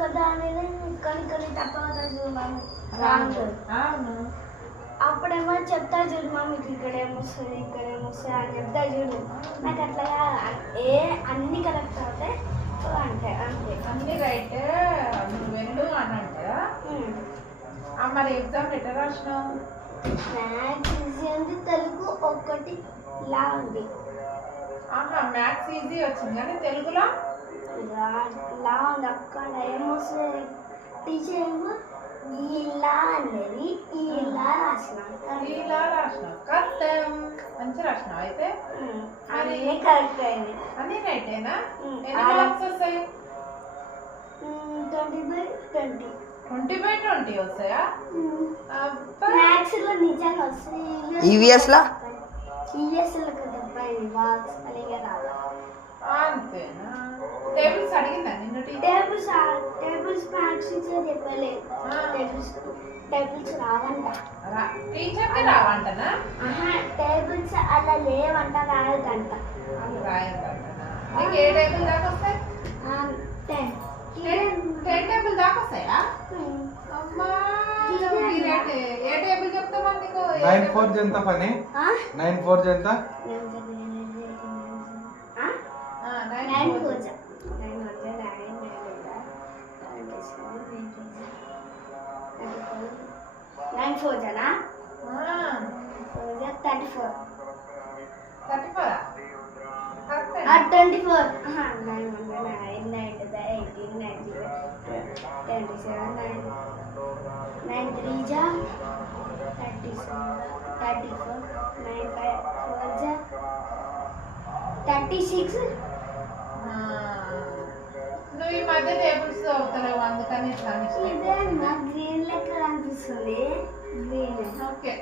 కదా అనేది కొన్ని తక్కువ రాంగ్. అప్పుడేమో చెప్తా చూడు మా మీకు ఇక్కడేమొస్తుంది అని చెప్తా చూడు. నాకు అట్లా అన్ని కరెక్ట్ అవుతాయి అంటే అంతే. అన్ని రైట్ నువ్వు వెళ్ళు అని అంటే మరి ఎగ్జామ్ ఎట్లా రాసినావు? మ్యాథ్స్ ఈజీ ఉంది, తెలుగు ఒక్కటి లా ఉంది. మ్యాథ్స్ ఈజీ వచ్చింది కానీ తెలుగులో లా ఉంది. అక్కడ ఏమొస్తుంది టీచర్ ఏమో ఇలా అనేది ఇలా రాసిన కరెక్ట్ మంచి రాసినావు. అయితే అన్నీ కరెక్ట్ అయింది. అన్ని రైటేనా? ఎన్ని మార్క్స్ వస్తాయి? 20/20. 20/20 వస్తాయా? మ్యాథ్స్ లో నిజంగా వస్తాయి. ఈవీఎస్ లో మార్క్స్ అలాగే రాదు. అంతేనా? టేబుల్స్ అడిగిందా నిన్ను? టేబుల్స్ మ్యాథ్స్ చెప్పలేదు. టేబుల్స్ రావంట. టీచర్కి రావంటనా? టేబుల్స్ అలా లేవంట, రాయదంట. రాయదంటనా? నీకు ఏ టేబుల్ దాకా వస్తాయి? 10 టేబుల్ దాకా వస్తాయా? అమ్మా ఏ టేబుల్ చెప్తామా నీకు? 9/4 ఎంత పని? 9/4 ఎంత? 9/4 జనా? 34. 34? 24. 9 9 9 18 19 27 9 3 जा 37 34 9 5 4 जा 36. నువ్వు ఈ మధ్య టేబుల్స్ అవుతలేవు అందుకని ఇట్లా ఇదే నా గ్రీన్ లెక్క అనిపిస్తుంది. Green okay.